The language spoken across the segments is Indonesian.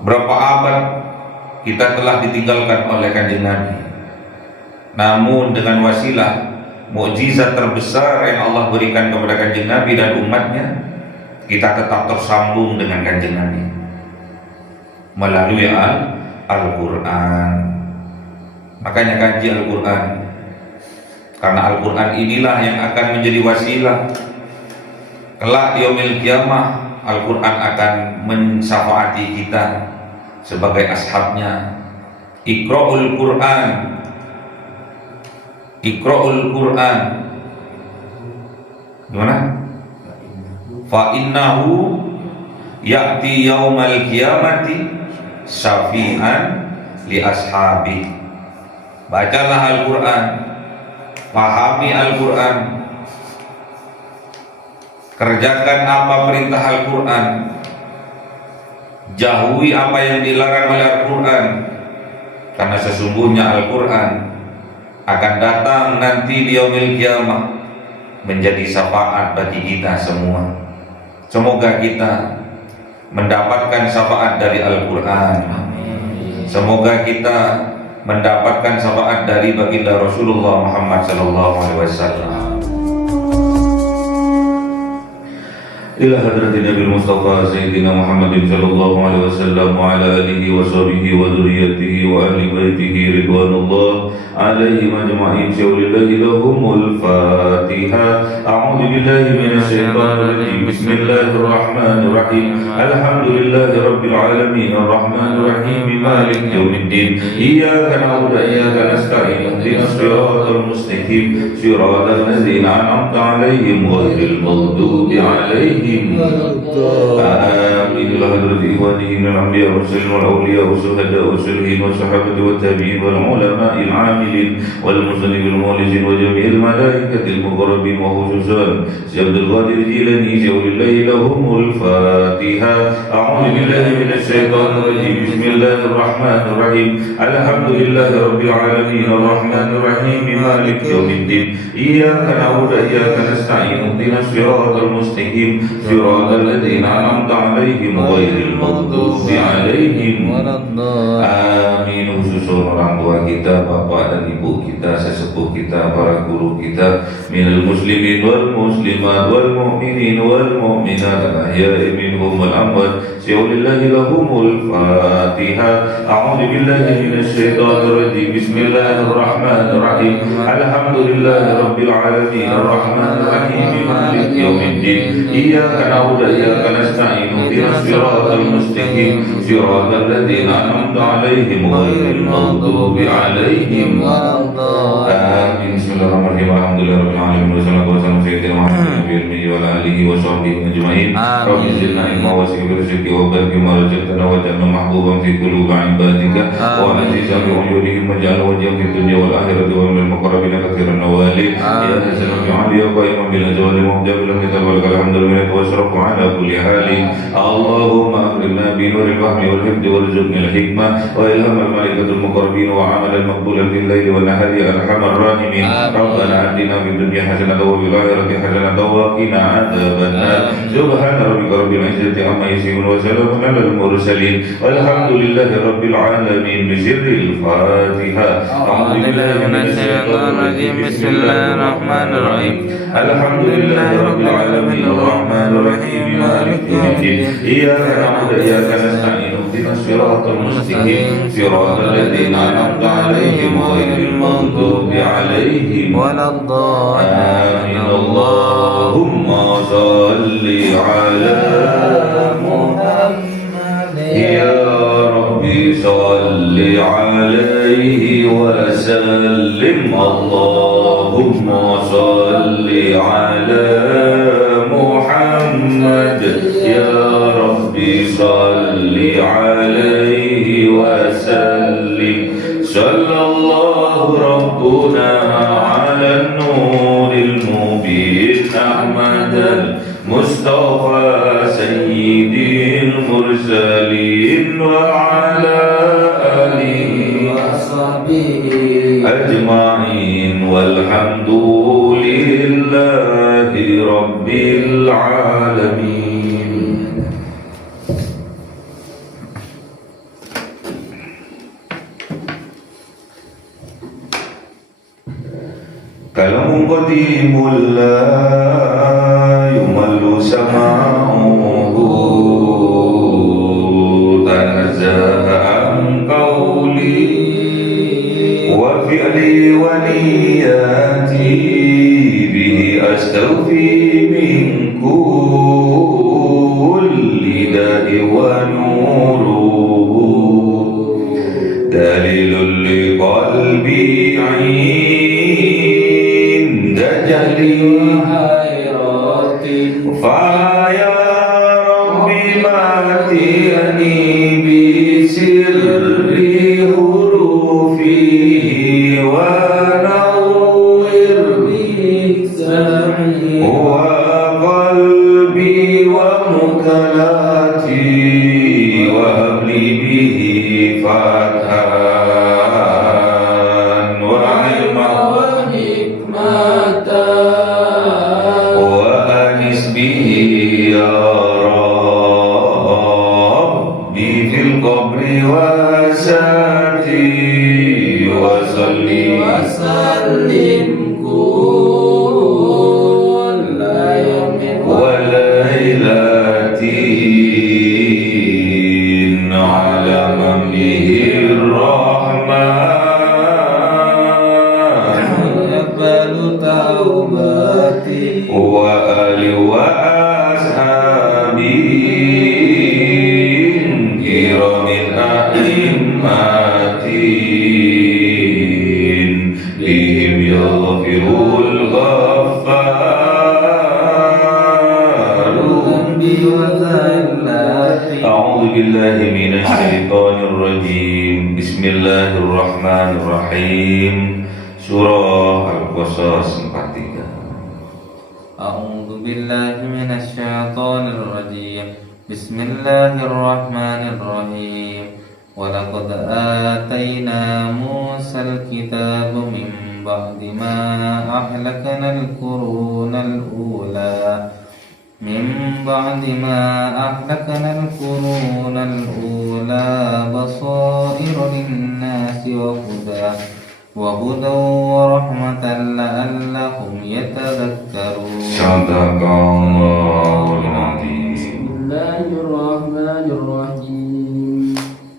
Berapa abad kita telah ditinggalkan oleh Kanjeng Nabi, namun dengan wasilah mukjizat terbesar yang Allah berikan kepada Kanjeng Nabi dan umatnya, kita tetap tersambung dengan Kanjeng Nabi melalui Al-Quran. Makanya kaji Al-Quran, karena Al-Quran inilah yang akan menjadi wasilah. Kelak di yaumil qiyamah, Al-Quran akan mensyafaati kita sebagai ashabnya. Iqra'ul Quran, Iqra'ul Quran. Gimana? Fa innahu ya'ti yaumal qiyamati syafi'an li ashabi. Bacalah Al-Quran, pahami Al-Quran, kerjakan apa perintah Al-Quran, jauhi apa yang dilarang oleh Al-Quran, karena sesungguhnya Al-Quran akan datang nanti di yaumil qiyamah menjadi syafaat bagi kita semua. Semoga kita mendapatkan syafaat dari Al-Quran. Semoga kita mendapatkan syafaat dari baginda Rasulullah Muhammad SAW. Ila hadratin Nabi Mustafa Sayyidina Muhammadin sallallahu alaihi wasallam wa ala alihi wa sahbihi wa dzurriyyatihi wa ahli baitihi ridwanullah alaihim ajma'in. Syaulillahi lahumul Fatiha. A'udzu billahi minasy syaithanir rajim. Bismillahirrahmanirrahim. Alhamdulillahi rabbil alamin arrahmanir rahim maliki yaumiddin. Iyyaka na'budu wa iyyaka nasta'in. Ihdinas siratal mustaqim siratal ladzina an'amta 'alaihim ghairil maghdubi 'alaihim. آمين. إلى حضرة إخوانه من الأنبياء والمرسلين والأولياء والشهداء والصالحين والصحابة والتابعين والعلماء العاملين والمصلين والمولدين وجميع الملائكة المقربين وخصوصا سيد عبد القادر الجيلاني شولله لهم الفاتحة. أعوذ بالله من الشيطان الرجيم. بسم الله الرحمن الرحيم. الحمد لله رب العالمين الرحمن الرحيم مالك يوم الدين. إياك نعبد وإياك نستعين اهدنا الصراط المستقيم صراط الذين أنعمت عليهم غير المغضوب عليهم آمين. Khusus orang tua kita, bapak dan ibu kita, sesepuh kita, para guru kita, minal muslimin wal muslimat wal mu'minin wal mu'minat al-ahya'i minhum wal amwat. Syaulillahi lahumul Fatiha. A'udzu billahi minasy syaithanir rajim. Bismillahirrahmanirrahim. Alhamdulillahi rabbil alamin arrahmanir rahim maliki yaumiddin. Iyyaka na'budu wa iyyaka nasta'in ihdinas siratal mustaqim siratal ladzina an'amta 'alaihim ghairil maghdubi 'alaihim waladdallin. Bismillahirrahmanirrahim. Alhamdulillahirabbil alamin wassalatu wassalamu ala sayyidina Muhammadin wa ala alihi wa sahbihi ajma'in. Rabbi zidna ilma wa zidna rizqi wa barik ma razaqtana waj'alna mahbuban fi qulubi 'ibadika wa azizan bi 'uyunihim waj'al wajhan fid dunya wal akhirati wa minal muqarrabin katsiran nawali. Ya nazzala bi 'ali wa qaiman bil azwali muhjabil kitab wal alhamdulillah wa syarafu ala kulli halin. Allahumma akrimna bi nuril fahmi wal hifdzi warzuqna al hikmah wa ilhamal malaikatul muqarrabin wa 'amalan maqbulan fil laili wan nahari arhamar rahimin. Rabbana atina fid dunya hasanatan wa fil akhirati hasanatan wa qina adzabannar. Subhana rabbika rabbil izzati amma yasifun wa salamun alal mursalin walhamdulillahi rabbil alamin. Bisirril Fatiha. A'udzu billahi minasy syaithanir rajim. Bismillahirrahmanirrahim. Alhamdulillahi rabbil alamin arrahmanir rahim maliki yaumiddin. Iyyaka na'budu wa iyyaka nasta'in ihdinas siratal mustaqim siratal ladzina an'amta 'alaihim ghairil maghdubi 'alaihim waladdallin. Allahumma shalli 'ala Muhammad ya rabbi shalli 'alaihi wa sallim. Allahumma shalli 'ala Muhammad ya rabbi shalli 'alaihi wa sallim. Sallallahu rabbuna 'ala nuril mubin Ahmadal Mustafa sayyidil mursalin wa 'ala alihi wa sahbihi ajma'in walhamdulillahi rabbil alamin. قديم لا يمل سماعه تنزه عن قولي وفعلي ونياتي به أستوفي من كل داء ونوره دليل لقلبي عند جهلي فيا ربي ماتيني بسر حروفه ونور وقلبي ومكلاتي وهب لي به فتحا وعلما وأنس به يا ربي في القبر وساتي وسلم كل يوم وليلة على من به الرحمن يقبل توبتي وآل وأصحابي كرام الأئمة بهم يغفر الغفار أعوذ بالله من الشيطان الرجيم بسم الله الرحمن الرحيم Surah Al-Qasas 43. أعوذ بالله من الشيطان الرجيم بسم الله الرحمن الرحيم ولقد آتينا موسى الكتاب من بعد ما أهلكنا القرون الأولى بصائر للناس وهدى ورحمة لعلهم يتذكرون. صدق الله العظيم. بسم الله الرحمن الرحيم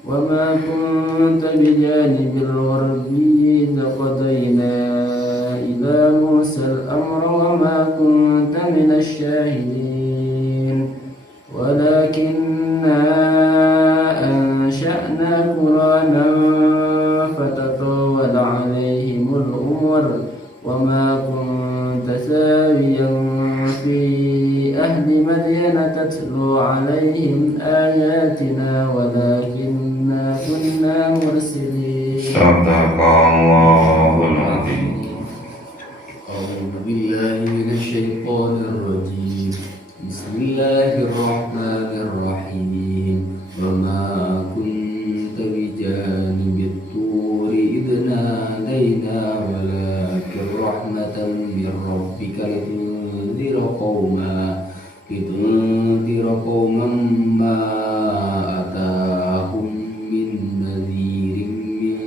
وما كنت بجانب الغربي إذ قضينا إلى موسى الأمر وما كنت من الشاهدين ولكننا أنشأنا قرانا فتطاول عليهم الأمر وما كنت ساويا في أهل مدين تتلو عليهم آياتنا ولكننا كنا مرسلين. صدق الله العظيم. أعوذ بالله من الشيطان الرجيم بسم الله الرحمن الرحيم وما كنت بجانب الطور إذ نادينا ولكن رحمة من ربك لتنذر قوما ما أتاهم من نذير من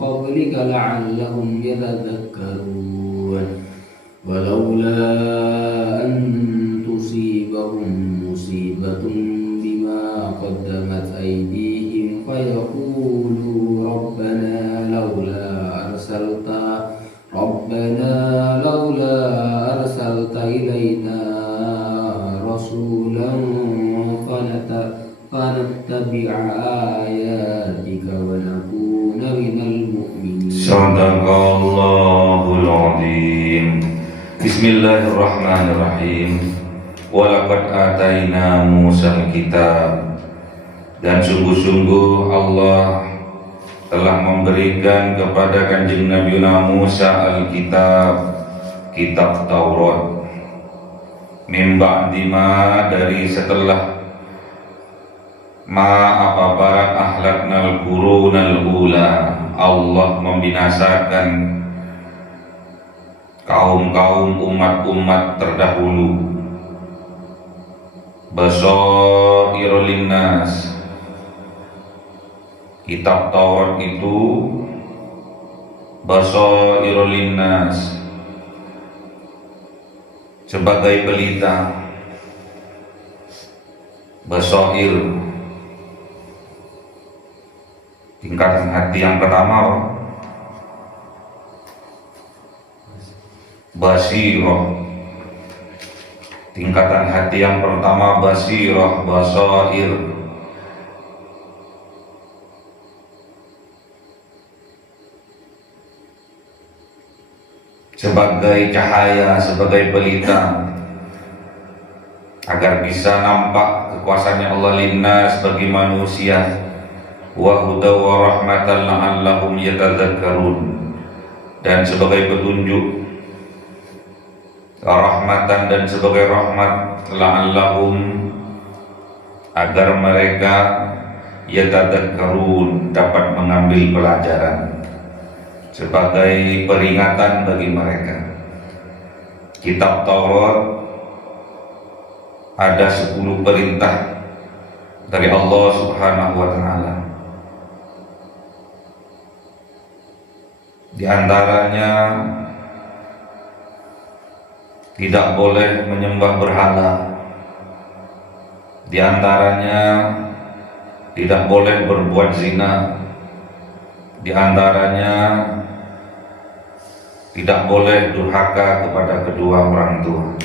قبلك لعلهم يتذكرون ولولا أن تصيبهم مصيبة بما قدمت أيديهم فيقولوا ربنا لولا أرسلت إلينا رسولا فنتبع آياتك ونكون من المؤمنين. صدق الله العظيم. Bismillahirrahmanirrahim. Walaqad ataina Musal kitab, dan sungguh-sungguh Allah telah memberikan kepada kanjeng Nabi Musa Alkitab, kitab Taurat, min ba'di ma, dari setelah ma apa barat ahlaknal qurunal ula, Allah membinasakan kaum-kaum umat-umat terdahulu. Basairul linnas, kitab Taurat itu basairul linnas, sebagai pelita, basair, tingkatan hati yang pertama basirah, tingkatan hati yang pertama basirah, basair. Sebagai cahaya, sebagai pelita, agar bisa nampak kekuasaannya Allah linnas bagi manusia, wa huda wa rahmatan la'allahum yatadzakkarun, dan sebagai petunjuk, rahmatan dan sebagai rahmat, la'allahum, agar mereka yatadzakkarun, dapat mengambil pelajaran, sebagai peringatan bagi mereka. Kitab Taurat ada 10 perintah dari Allah Subhanahu wa Ta'ala. Di antaranya tidak boleh menyembah berhala. Di antaranya tidak boleh berbuat zina. Di antaranya tidak boleh durhaka kepada kedua orang tua.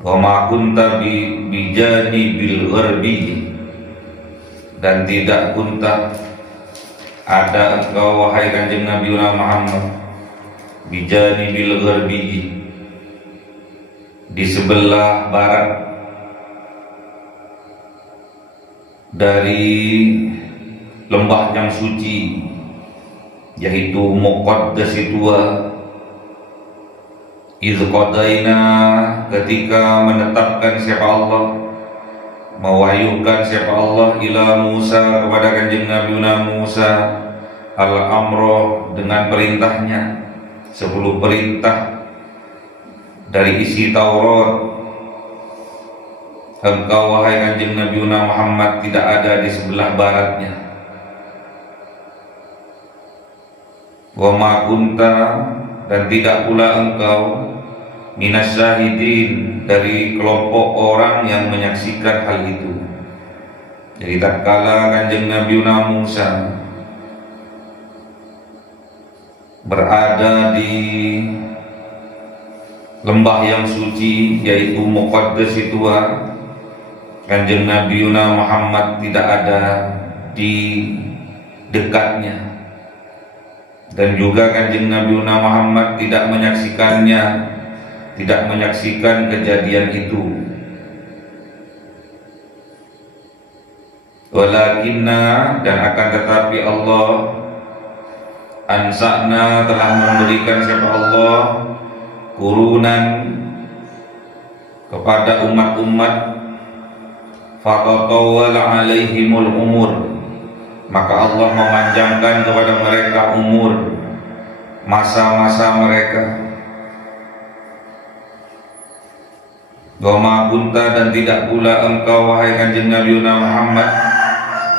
Wa ma kunta bijanibil gharbi, dan tidak kunta ada engkau wahai Kanjeng Nabi Muhammad bijanibil gharbi, di sebelah barat dari lembah yang suci, yaitu Muqaddas tua. Idz qadaina, ketika menetapkan siapa Allah, mewahyukan siapa Allah ila Musa, kepada Kanjeng Nabi Musa, al-amro, dengan perintahnya, 10 perintah dari isi Taurat. Engkau wahai Kanjeng Nabi Muhammad tidak ada di sebelah baratnya. Wa ma kunta, dan tidak pula engkau minas syahidin, dari kelompok orang yang menyaksikan hal itu. Jadi tatkala Kanjeng Nabi Musa berada di lembah yang suci, yaitu Muqaddas tua, Kanjeng Nabi Muhammad tidak ada di dekatnya, dan juga Kanjeng Nabi Muhammad tidak menyaksikannya, tidak menyaksikan kejadian itu. Walakinna, dan akan tetapi Allah ansa'na, telah memberikan siapa Allah kurunan kepada umat-umat, fatatawwala alaihimul umur, maka Allah memanjangkan kepada mereka umur, masa-masa mereka. Wa ma kunta, dan tidak pula engkau wahai Kanjeng Nabi Muhammad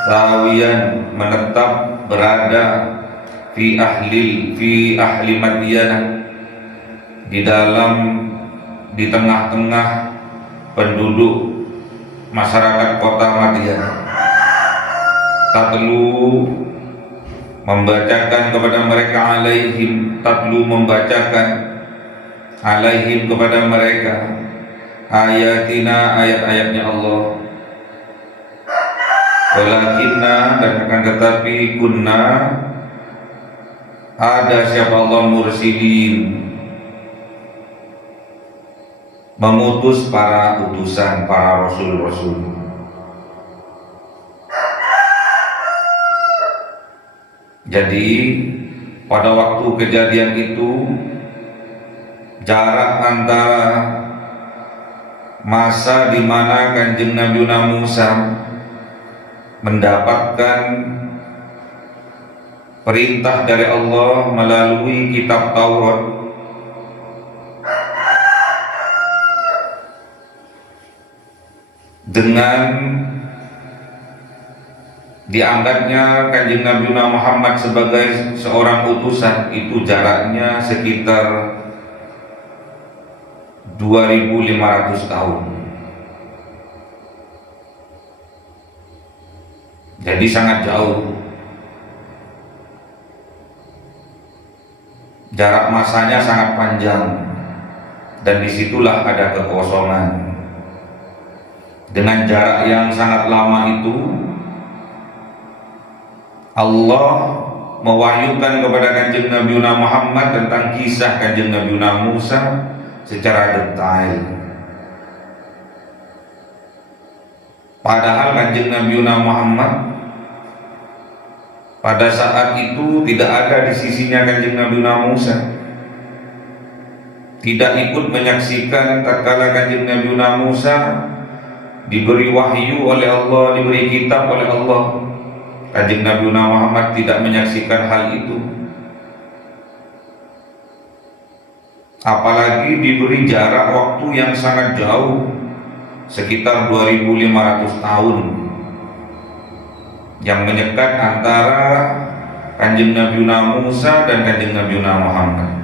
sawiyan, menetap berada fi ahli Madyanah, di tengah-tengah penduduk masyarakat kota Madyanah. Tatlu, membacakan kepada mereka, membacakan alaihim, kepada mereka, ayatina, ayat-ayatnya Allah. Walakinna, dan akan tetapi kunna, ada siapa Allah mursilin, memutus para utusan, para rasul-rasul. Jadi pada waktu kejadian itu, jarak antara masa di mana Kanjeng Nabi Musa mendapatkan perintah dari Allah melalui kitab Taurat dengan diangkatnya Kanjeng Nabi Muhammad sebagai seorang utusan, itu jaraknya sekitar 2.500 tahun. Jadi sangat jauh. Jarak masanya sangat panjang, dan disitulah ada kekosongan. Dengan jarak yang sangat lama itu, Allah mewahyukan kepada Kanjeng Nabi Muhammad tentang kisah Kanjeng Nabi Musa secara detail. Padahal Kanjeng Nabi Muhammad pada saat itu tidak ada di sisinya Kanjeng Nabi Musa, tidak ikut menyaksikan tatkala Kanjeng Nabi Musa diberi wahyu oleh Allah, diberi kitab oleh Allah. Kanjeng Nabi Muhammad tidak menyaksikan hal itu, apalagi diberi jarak waktu yang sangat jauh, sekitar 2.500 tahun, yang menyekat antara Kanjeng Nabi Musa dan Kanjeng Nabi Muhammad.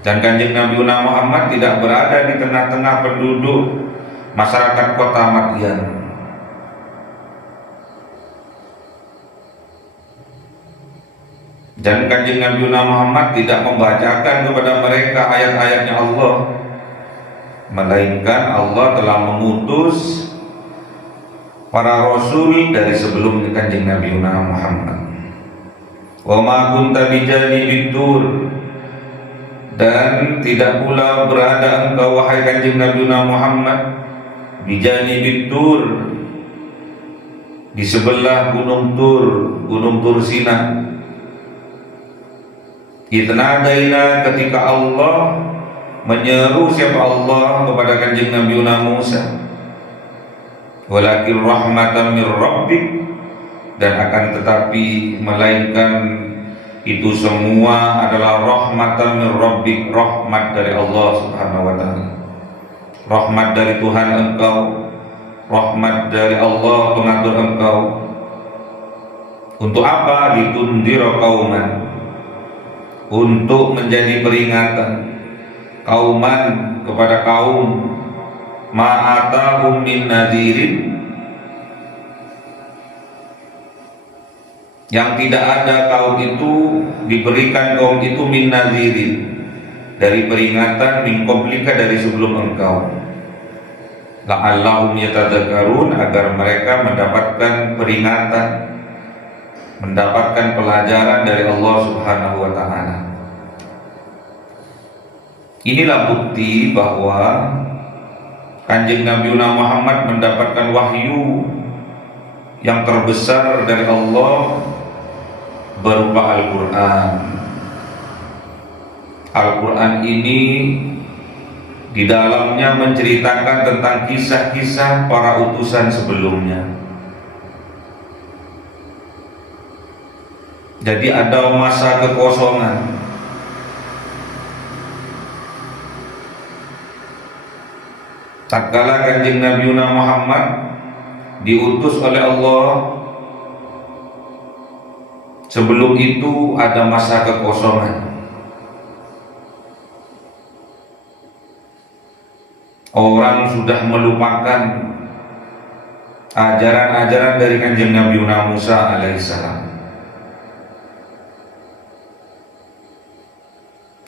Dan Kanjeng Nabi Muhammad tidak berada di tengah-tengah penduduk masyarakat kota Madyan. Dan Kanjeng Nabi Muhammad tidak membacakan kepada mereka ayat-ayatnya Allah, melainkan Allah telah mengutus para rasul dari sebelum Kanjeng Nabi Muhammad. Wa ma kunta bijanibid tur, dan tidak pula berada engkau wahai Kanjeng Nabi Muhammad bijanibid tur, di sebelah gunung Tur Sina. Itnadaina, ketika Allah menyeru siapa Allah kepada Kanjeng Nabi Musa, walakin rahmatan mir rabbik, dan akan tetapi melainkan itu semua adalah rahmatan mir rabbik, rahmat dari Allah Subhanahu wa taala, rahmat dari Tuhan engkau, rahmat dari Allah pengatur engkau. Untuk apa? Litundira qauman, untuk menjadi peringatan kauman kepada kaum ma'atahum min nadhirin, yang tidak ada kaum itu diberikan kaum itu min nadhirin, dari peringatan, min qablika, dari sebelum engkau, la'allahum yatadzakkarun, agar mereka mendapatkan peringatan, mendapatkan pelajaran dari Allah Subhanahu wa taala. Inilah bukti bahwa Kanjeng Nabi Muhammad mendapatkan wahyu yang terbesar dari Allah berupa Al-Quran. Al-Quran ini di dalamnya menceritakan tentang kisah-kisah para utusan sebelumnya. Jadi ada masa kekosongan, tatkala Kanjeng Nabi Muhammad diutus oleh Allah. Sebelum itu ada masa kekosongan. Orang sudah melupakan ajaran-ajaran dari Kanjeng Nabi Musa alaihissalam.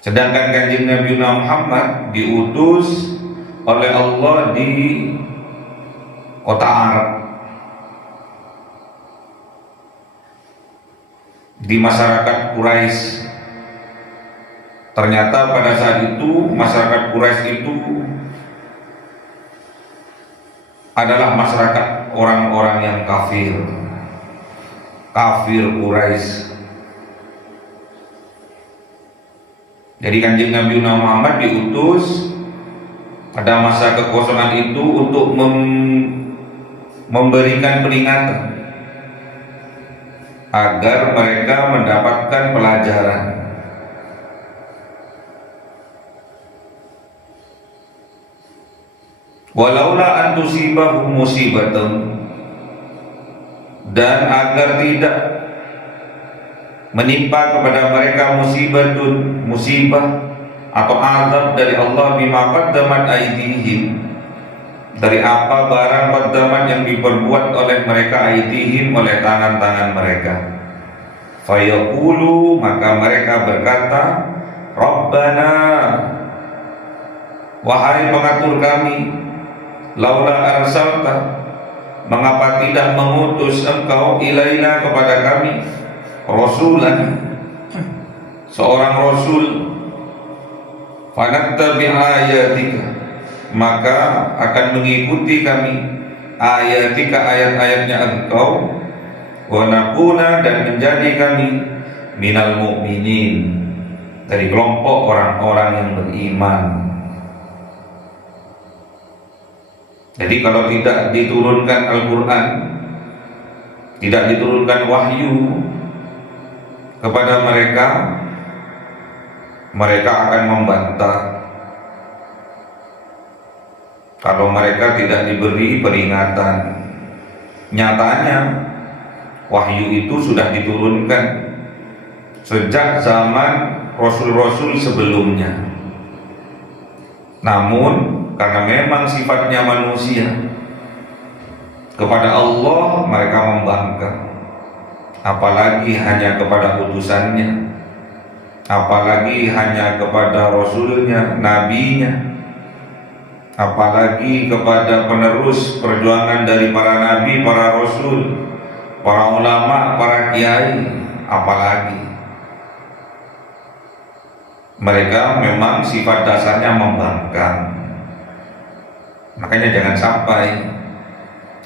Sedangkan Kanjeng Nabi Muhammad diutus oleh Allah di kota Arab, di masyarakat Quraisy. Ternyata pada saat itu masyarakat Quraisy itu adalah masyarakat orang-orang yang kafir Quraisy. Jadi Kanjeng Nabi Muhammad diutus pada masa kekosongan itu untuk memberikan peringatan agar mereka mendapatkan pelajaran. Walaula an tusibahum musibatun, dan agar tidak menimpa kepada mereka musibah, atau azab dari Allah bima qaddamat aydihim, dari apa barang qaddamat yang diperbuat oleh mereka, aydihim, oleh tangan-tangan mereka. Fayaqulu, maka mereka berkata, Rabbana, wahai pengatur kami, laula arsalta, mengapa tidak mengutus engkau ilaina, kepada kami, rasulan, seorang rasul, fanattabi ayatika, maka akan mengikuti kami ayatika, ayat-ayatnya engkau, wa nakuna, dan menjadi kami minal mu'minin, dari kelompok orang-orang yang beriman. Jadi kalau tidak diturunkan Al-Quran, tidak diturunkan wahyu kepada mereka, mereka akan membantah. Kalau mereka tidak diberi peringatan, nyatanya wahyu itu sudah diturunkan sejak zaman Rasul-Rasul sebelumnya. Namun karena memang sifatnya manusia, kepada Allah mereka membangkang, apalagi hanya kepada utusannya, apalagi hanya kepada Rasulnya, Nabinya, apalagi kepada penerus perjuangan dari para Nabi, para Rasul, para ulama, para kiai, apalagi. Mereka memang sifat dasarnya membangkang. Makanya jangan sampai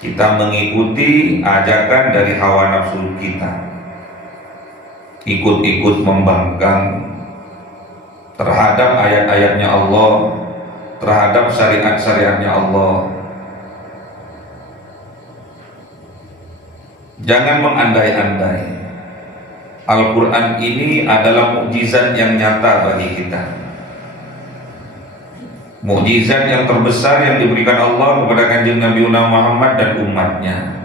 kita mengikuti ajakan dari hawa nafsu kita, ikut-ikut membangkang terhadap ayat-ayatnya Allah, terhadap syariat-syariatnya Allah. Jangan mengandai-andai. Al-Quran ini adalah mukjizat yang nyata bagi kita, mukjizat yang terbesar yang diberikan Allah kepada Kanjeng Nabi Muhammad dan umatnya.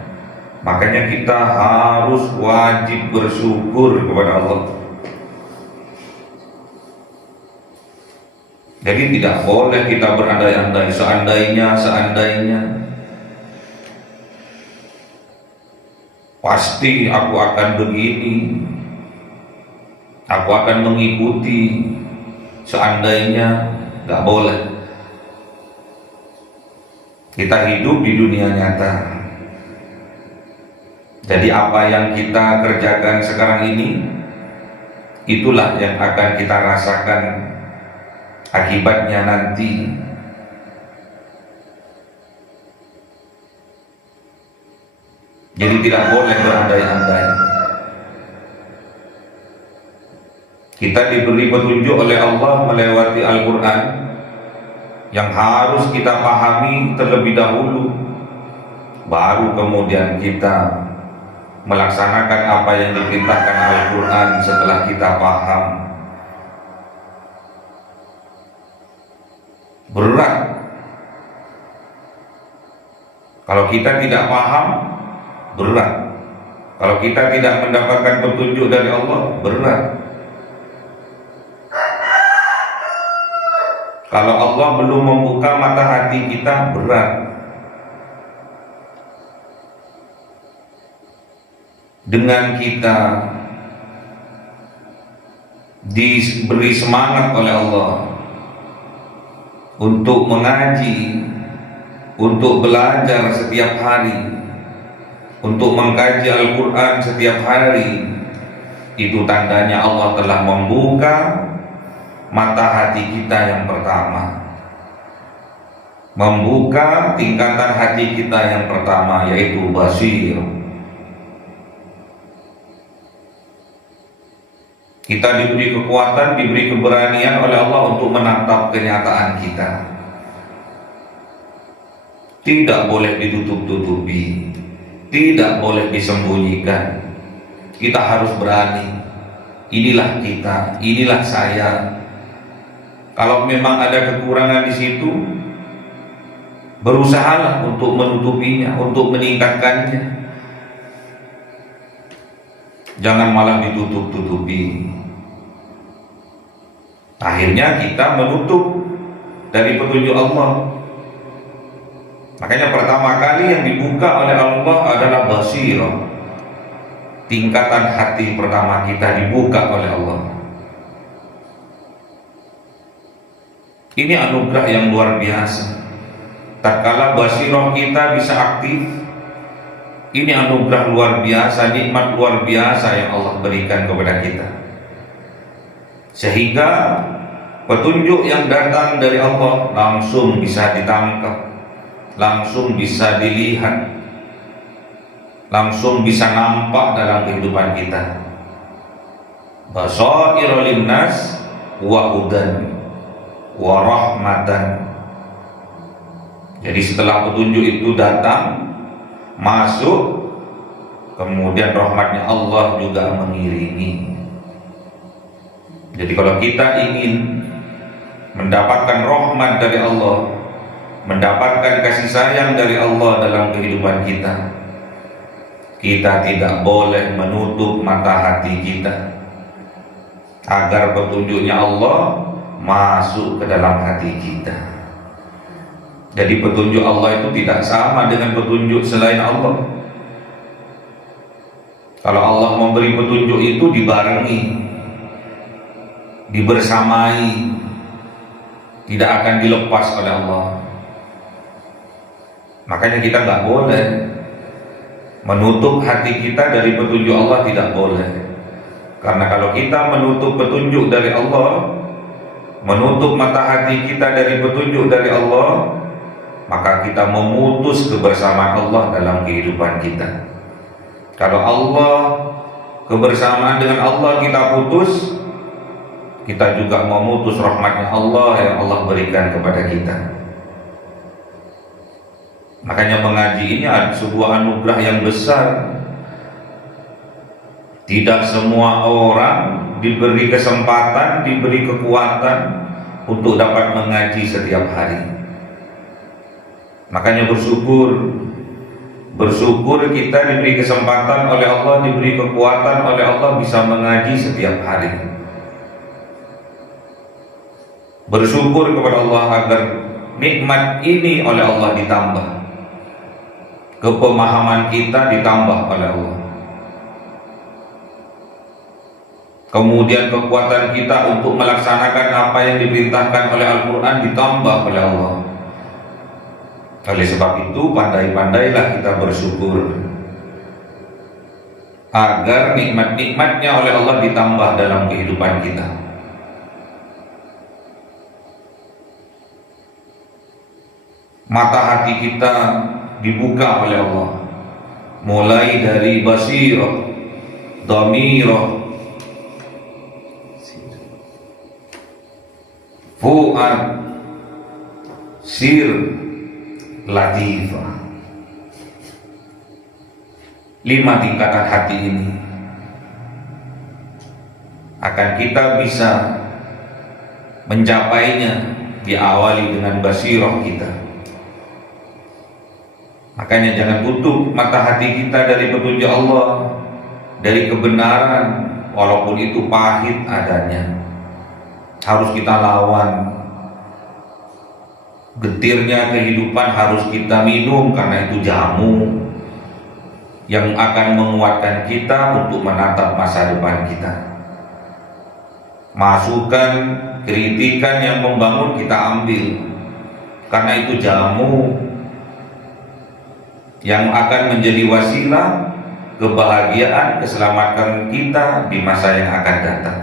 Makanya kita harus wajib bersyukur kepada Allah. Jadi tidak boleh kita berandai-andai, seandainya pasti aku akan begini, aku akan mengikuti, seandainya. Gak boleh. Kita hidup di dunia nyata. Jadi apa yang kita kerjakan sekarang ini, itulah yang akan kita rasakan akibatnya nanti. Jadi tidak boleh berandai-andai. Kita diberi petunjuk oleh Allah melewati Al-Quran yang harus kita pahami terlebih dahulu, baru kemudian kita melaksanakan apa yang diperintahkan Al-Quran setelah kita paham. Berat kalau kita tidak paham, berat kalau kita tidak mendapatkan petunjuk dari Allah, berat. Kalau Allah belum membuka mata hati kita, berat. Dengan kita diberi semangat oleh Allah untuk mengaji, untuk belajar setiap hari, untuk mengkaji Al-Quran setiap hari, itu tandanya Allah telah membuka mata hati kita yang pertama, membuka tingkatan hati kita yang pertama, yaitu basir. Kita diberi kekuatan, diberi keberanian oleh Allah untuk menatap kenyataan kita. Tidak boleh ditutup-tutupi, tidak boleh disembunyikan. Kita harus berani. Inilah kita, inilah saya. Kalau memang ada kekurangan di situ, berusahalah untuk menutupinya, untuk meningkatkannya. Jangan malah ditutup-tutupi. Akhirnya kita menutup dari petunjuk Allah. Makanya pertama kali yang dibuka oleh Allah adalah basirah. Tingkatan hati pertama kita dibuka oleh Allah. Ini anugerah yang luar biasa. Tatkala basirah kita bisa aktif, ini anugerah luar biasa, nikmat luar biasa yang Allah berikan kepada kita. Sehingga petunjuk yang datang dari Allah langsung bisa ditangkap, langsung bisa dilihat, langsung bisa nampak dalam kehidupan kita. Basairul linnas wa hudan wa rahmatan. Jadi setelah petunjuk itu datang, masuk, kemudian rahmatnya Allah juga mengiringi. Jadi kalau kita ingin mendapatkan rahmat dari Allah, mendapatkan kasih sayang dari Allah dalam kehidupan kita, kita tidak boleh menutup mata hati kita agar petunjuknya Allah masuk ke dalam hati kita. Jadi petunjuk Allah itu tidak sama dengan petunjuk selain Allah. Kalau Allah memberi petunjuk itu dibarengi, dibersamai, tidak akan dilepas oleh Allah. Makanya kita nggak boleh menutup hati kita dari petunjuk Allah, tidak boleh. Karena kalau kita menutup petunjuk dari Allah, menutup mata hati kita dari petunjuk dari Allah, maka kita memutus kebersamaan Allah dalam kehidupan kita. Kalau Allah, kebersamaan dengan Allah kita putus, kita juga memutus rahmatnya Allah yang Allah berikan kepada kita. Makanya mengaji ini adalah sebuah anugerah yang besar. Tidak semua orang diberi kesempatan, diberi kekuatan untuk dapat mengaji setiap hari. Makanya bersyukur kita diberi kesempatan oleh Allah, diberi kekuatan oleh Allah bisa mengaji setiap hari. Bersyukur kepada Allah agar nikmat ini oleh Allah ditambah, kepemahaman kita ditambah oleh Allah, kemudian kekuatan kita untuk melaksanakan apa yang diperintahkan oleh Al-Quran ditambah oleh Allah. Oleh sebab itu pandai-pandailah kita bersyukur agar nikmat-nikmatnya oleh Allah ditambah dalam kehidupan kita. Mata hati kita dibuka oleh Allah, mulai dari basirah, dhamirah, fu'ad, sir, latifah. 5 tingkatan hati ini akan kita bisa mencapainya, diawali dengan basirah kita. Makanya jangan tutup mata hati kita dari petunjuk Allah, dari kebenaran, walaupun itu pahit adanya. Harus kita lawan. Getirnya kehidupan harus kita minum, karena itu jamu yang akan menguatkan kita untuk menatap masa depan kita. Masukan, kritikan yang membangun kita ambil, karena itu jamu yang akan menjadi wasilah kebahagiaan, keselamatan kita di masa yang akan datang.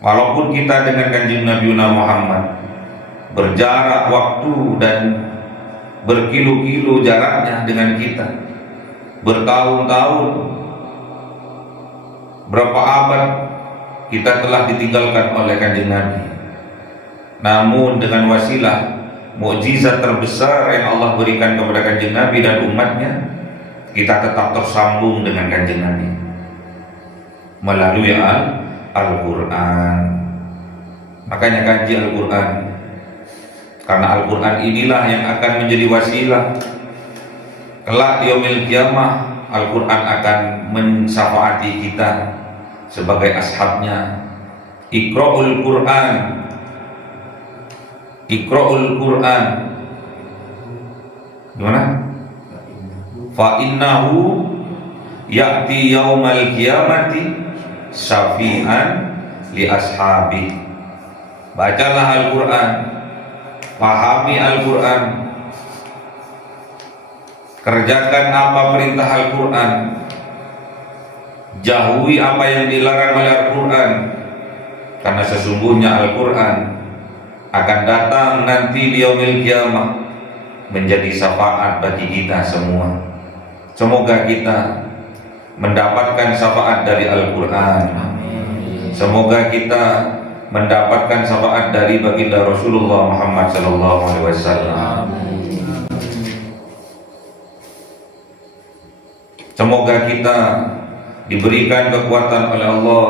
Walaupun kita dengan Kanjeng Nabi Muhammad berjarak waktu dan berkilo-kilo jaraknya dengan kita, bertahun-tahun, berapa abad kita telah ditinggalkan oleh Kanjeng Nabi. Namun dengan wasilah mukjizat terbesar yang Allah berikan kepada Kanjeng Nabi dan umatnya, kita tetap tersambung dengan Kanjeng Nabi melalui Al-Quran. Makanya kaji Al-Quran, karena Al-Quran inilah yang akan menjadi wasilah. Kelak di yaumil qiyamah, Al-Quran akan mensyafaati kita sebagai ashabnya, Iqra'ul Qur'an. Iqra'ul Qur'an. Gimana? Fa innahu ya'ti yaumal qiyamati syafi'an li ashabi. Bacalah Al-Qur'an, pahami Al-Qur'an, kerjakan apa perintah Al-Qur'an, jauhi apa yang dilarang oleh Al-Qur'an, karena sesungguhnya Al-Qur'an akan datang nanti di yaumil qiyamah menjadi syafaat bagi kita semua. Semoga kita mendapatkan syafaat dari Al-Qur'an. Semoga kita mendapatkan syafaat dari baginda Rasulullah Muhammad SAW. Semoga kita diberikan kekuatan oleh Allah,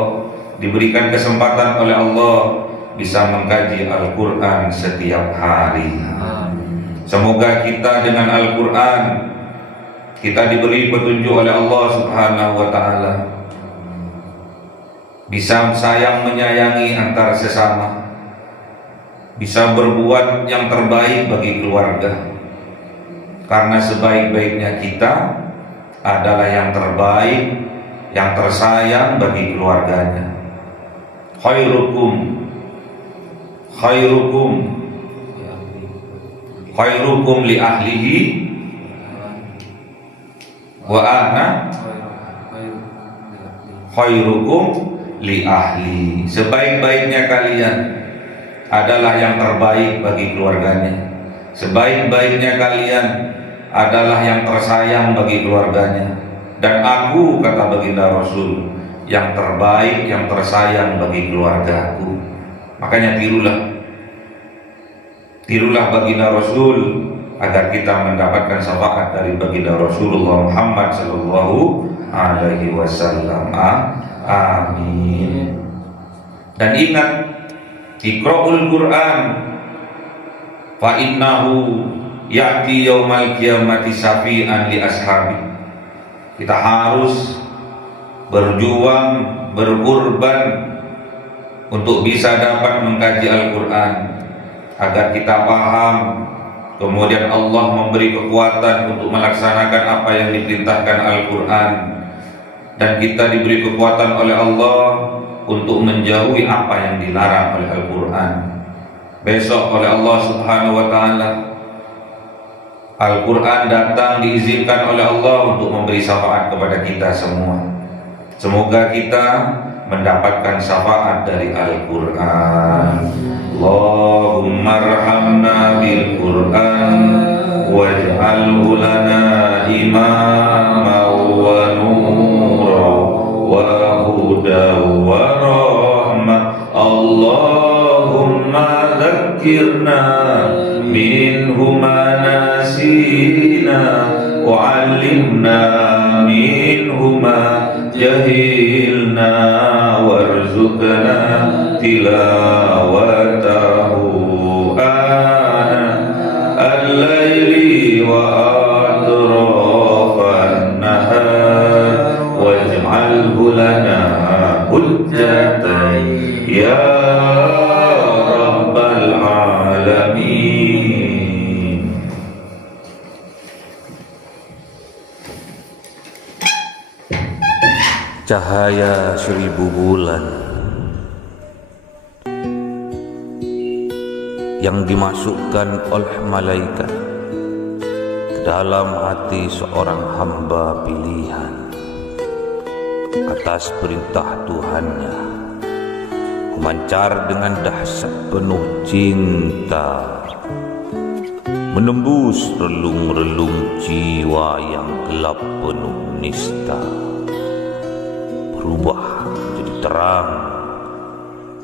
diberikan kesempatan oleh Allah bisa mengkaji Al-Qur'an setiap hari. Semoga kita dengan Al-Qur'an kita diberi petunjuk oleh Allah Subhanahu wa ta'ala, bisa sayang menyayangi antar sesama, bisa berbuat yang terbaik bagi keluarga, karena sebaik-baiknya kita adalah yang terbaik, yang tersayang bagi keluarganya. Khairukum li ahlihi wa ana khairukum li ahli. Sebaik-baiknya kalian adalah yang terbaik bagi keluarganya. Sebaik-baiknya kalian adalah yang tersayang bagi keluarganya. Dan aku, kata baginda Rasul, yang terbaik, yang tersayang bagi keluargaku. Makanya tirulah baginda Rasul agar kita mendapatkan syafaat dari baginda Rasulullah Muhammad sallallahu alaihi wasallam. Amin. Dan ingat, Iqra'ul Qur'an fa innahu ya'ti yaumal qiyamati syafi'an li ashabi. Kita harus berjuang, berkorban untuk bisa dapat mengkaji Al-Qur'an agar kita paham, kemudian Allah memberi kekuatan untuk melaksanakan apa yang diperintahkan Al-Qur'an, dan kita diberi kekuatan oleh Allah untuk menjauhi apa yang dilarang oleh Al-Qur'an. Besok oleh Allah Subhanahu wa ta'ala Al-Qur'an datang diizinkan oleh Allah untuk memberi syafaat kepada kita semua. Semoga kita mendapatkan syafaat dari Al-Qur'an. Allahumma arhamna bil Qur'an waj'alhu lana imama wa nura wa huda wa rahmah. Allahumma dhakkirna minhu ma nasina wa 'allimna minhu ma jahilna warzuqna tilawatahu ana al-laili wa atrafan nahar waj'alhu lana hujjatan ya rabbal alamin. Cahaya 1000 bulan yang dimasukkan oleh malaikat ke dalam hati seorang hamba pilihan atas perintah Tuhannya, memancar dengan dahsyat penuh cinta, menembus relung-relung jiwa yang gelap penuh nista, berubah menjadi terang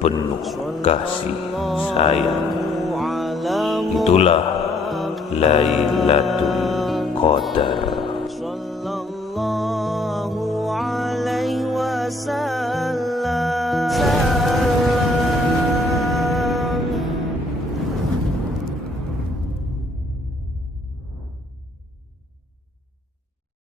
penuh kasih sayang. Itulah Lailatul Qadar.